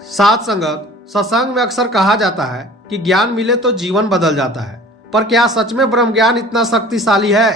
साथ संगत, सत्संग में अक्सर कहा जाता है कि ज्ञान मिले तो जीवन बदल जाता है, पर क्या सच में ब्रह्म ज्ञान इतना शक्तिशाली है?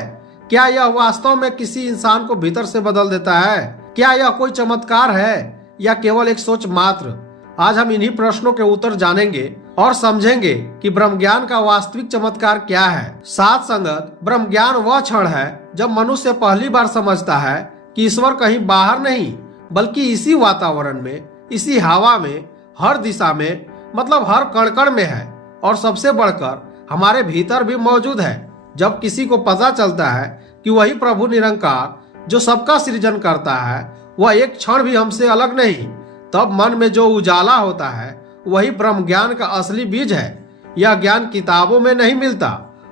क्या यह वास्तव में किसी इंसान को भीतर से बदल देता है? क्या यह कोई चमत्कार है या केवल एक सोच मात्र? आज हम इन्हीं प्रश्नों के उत्तर जानेंगे और समझेंगे कि ब्रह्म ज्ञान का वास्तविक चमत्कार क्या है। साथ संगत, ब्रह्म ज्ञान वह क्षण है जब मनुष्य पहली बार समझता है कि ईश्वर कहीं बाहर नहीं बल्कि इसी वातावरण में, इसी हवा में, हर दिशा में, मतलब हर कण कण में है और सबसे बढ़कर हमारे भीतर भी मौजूद है। जब किसी को पता चलता है कि वही प्रभु निरंकार जो सबका सृजन करता है वह एक क्षण भी हमसे अलग नहीं, तब मन में जो उजाला होता है वही ब्रह्म ज्ञान का असली बीज है। यह ज्ञान किताबों में नहीं मिलता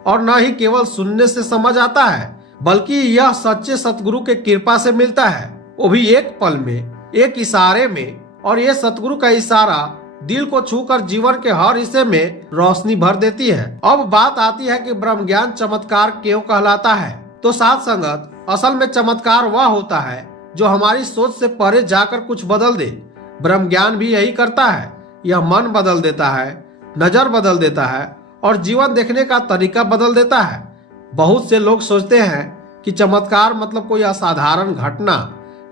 और न ही केवल सुनने से समझ आता है, बल्कि यह सच्चे सतगुरु के कृपा से मिलता है, वो भी एक पल में, एक इशारे में। और ये सतगुरु का इशारा दिल को छूकर जीवन के हर हिस्से में रोशनी भर देती है। अब बात आती है कि ब्रह्म ज्ञान चमत्कार क्यों कहलाता है। तो साथ संगत, असल में चमत्कार वह होता है जो हमारी सोच से परे जाकर कुछ बदल दे। ब्रह्म ज्ञान भी यही करता है। यह मन बदल देता है, नजर बदल देता है और जीवन देखने का तरीका बदल देता है। बहुत से लोग सोचते हैं कि चमत्कार मतलब कोई असाधारण घटना,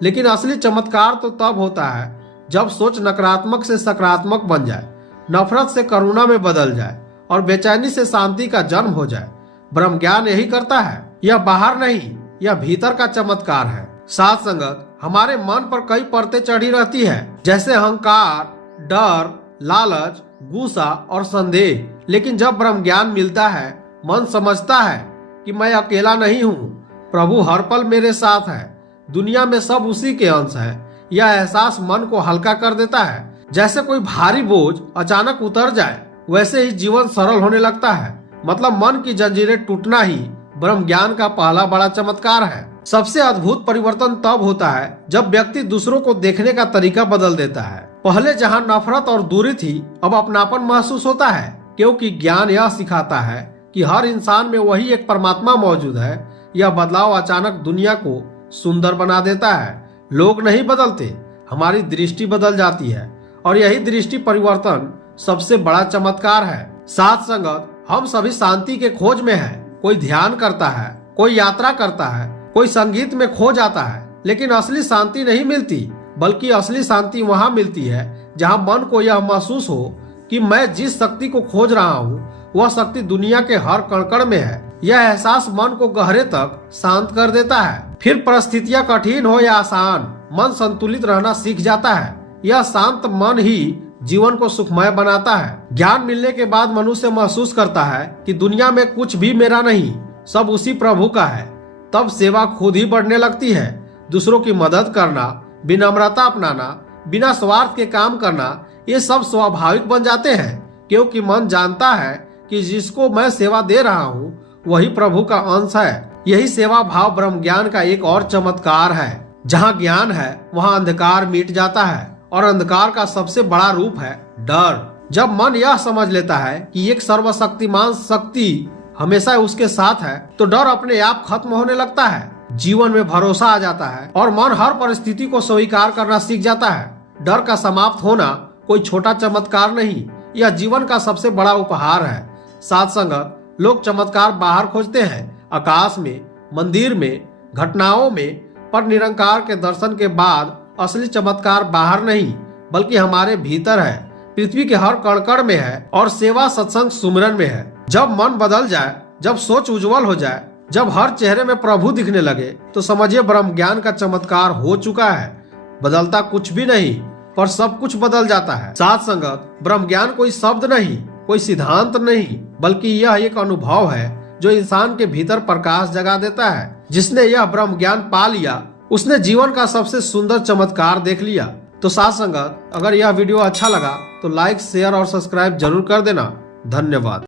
लेकिन असली चमत्कार तो तब होता है जब सोच नकारात्मक से सकारात्मक बन जाए, नफरत से करुणा में बदल जाए और बेचैनी से शांति का जन्म हो जाए। ब्रह्म ज्ञान यही करता है। यह बाहर नहीं, यह भीतर का चमत्कार है। साथ संगत, हमारे मन पर कई परतें चढ़ी रहती है, जैसे अहंकार, डर, लालच, गुस्सा और संदेह। लेकिन जब ब्रह्म ज्ञान मिलता है, मन समझता है कि मैं अकेला नहीं हूँ, प्रभु हर पल मेरे साथ है, दुनिया में सब उसी के अंश है। यह एहसास मन को हल्का कर देता है। जैसे कोई भारी बोझ अचानक उतर जाए, वैसे ही जीवन सरल होने लगता है। मतलब मन की जंजीरें टूटना ही ब्रह्म ज्ञान का पहला बड़ा चमत्कार है। सबसे अद्भुत परिवर्तन तब होता है जब व्यक्ति दूसरों को देखने का तरीका बदल देता है। पहले जहां नफरत और दूरी थी, अब अपनापन महसूस होता है, क्योंकि ज्ञान यह सिखाता है कि हर इंसान में वही एक परमात्मा मौजूद है। यह बदलाव अचानक दुनिया को सुंदर बना देता है। लोग नहीं बदलते, हमारी दृष्टि बदल जाती है और यही दृष्टि परिवर्तन सबसे बड़ा चमत्कार है। साथ संगत, हम सभी शांति के खोज में हैं। कोई ध्यान करता है, कोई यात्रा करता है, कोई संगीत में खो जाता है, लेकिन असली शांति नहीं मिलती। बल्कि असली शांति वहां मिलती है जहां मन को यह महसूस हो कि मैं जिस शक्ति को खोज रहा हूँ वह शक्ति दुनिया के हर कण में है। यह एहसास मन को गहरे तक शांत कर देता है। फिर परिस्थितियां कठिन हो या आसान, मन संतुलित रहना सीख जाता है। यह शांत मन ही जीवन को सुखमय बनाता है। ज्ञान मिलने के बाद मनुष्य महसूस करता है कि दुनिया में कुछ भी मेरा नहीं, सब उसी प्रभु का है। तब सेवा खुद ही बढ़ने लगती है। दूसरों की मदद करना, विनम्रता अपनाना, बिना स्वार्थ के काम करना, ये सब स्वाभाविक बन जाते हैं, क्योंकि मन जानता है कि जिसको मैं सेवा दे रहा हूँ वही प्रभु का अंश है। यही सेवा भाव ब्रह्म ज्ञान का एक और चमत्कार है। जहाँ ज्ञान है वहाँ अंधकार मिट जाता है और अंधकार का सबसे बड़ा रूप है डर। जब मन यह समझ लेता है कि एक सर्वशक्तिमान शक्ति हमेशा उसके साथ है, तो डर अपने आप खत्म होने लगता है। जीवन में भरोसा आ जाता है और मन हर परिस्थिति को स्वीकार करना सीख जाता है। डर का समाप्त होना कोई छोटा चमत्कार नहीं, यह जीवन का सबसे बड़ा उपहार है। साथ संगत, लोग चमत्कार बाहर खोजते हैं, आकाश में, मंदिर में, घटनाओं में, पर निरंकार के दर्शन के बाद असली चमत्कार बाहर नहीं बल्कि हमारे भीतर है, पृथ्वी के हर कण कण में है और सेवा, सत्संग, सुमिरन में है। जब मन बदल जाए, जब सोच उज्जवल हो जाए, जब हर चेहरे में प्रभु दिखने लगे, तो समझिए ब्रह्म ज्ञान का चमत्कार हो चुका है। बदलता कुछ भी नहीं, पर सब कुछ बदल जाता है। साथ संगत, ब्रह्म ज्ञान कोई शब्द नहीं, कोई सिद्धांत नहीं, बल्कि यह एक अनुभव है जो इंसान के भीतर प्रकाश जगा देता है। जिसने यह ब्रह्म ज्ञान पा लिया, उसने जीवन का सबसे सुंदर चमत्कार देख लिया। तो साथ संगत, अगर यह वीडियो अच्छा लगा तो लाइक, शेयर और सब्सक्राइब जरूर कर देना। धन्यवाद।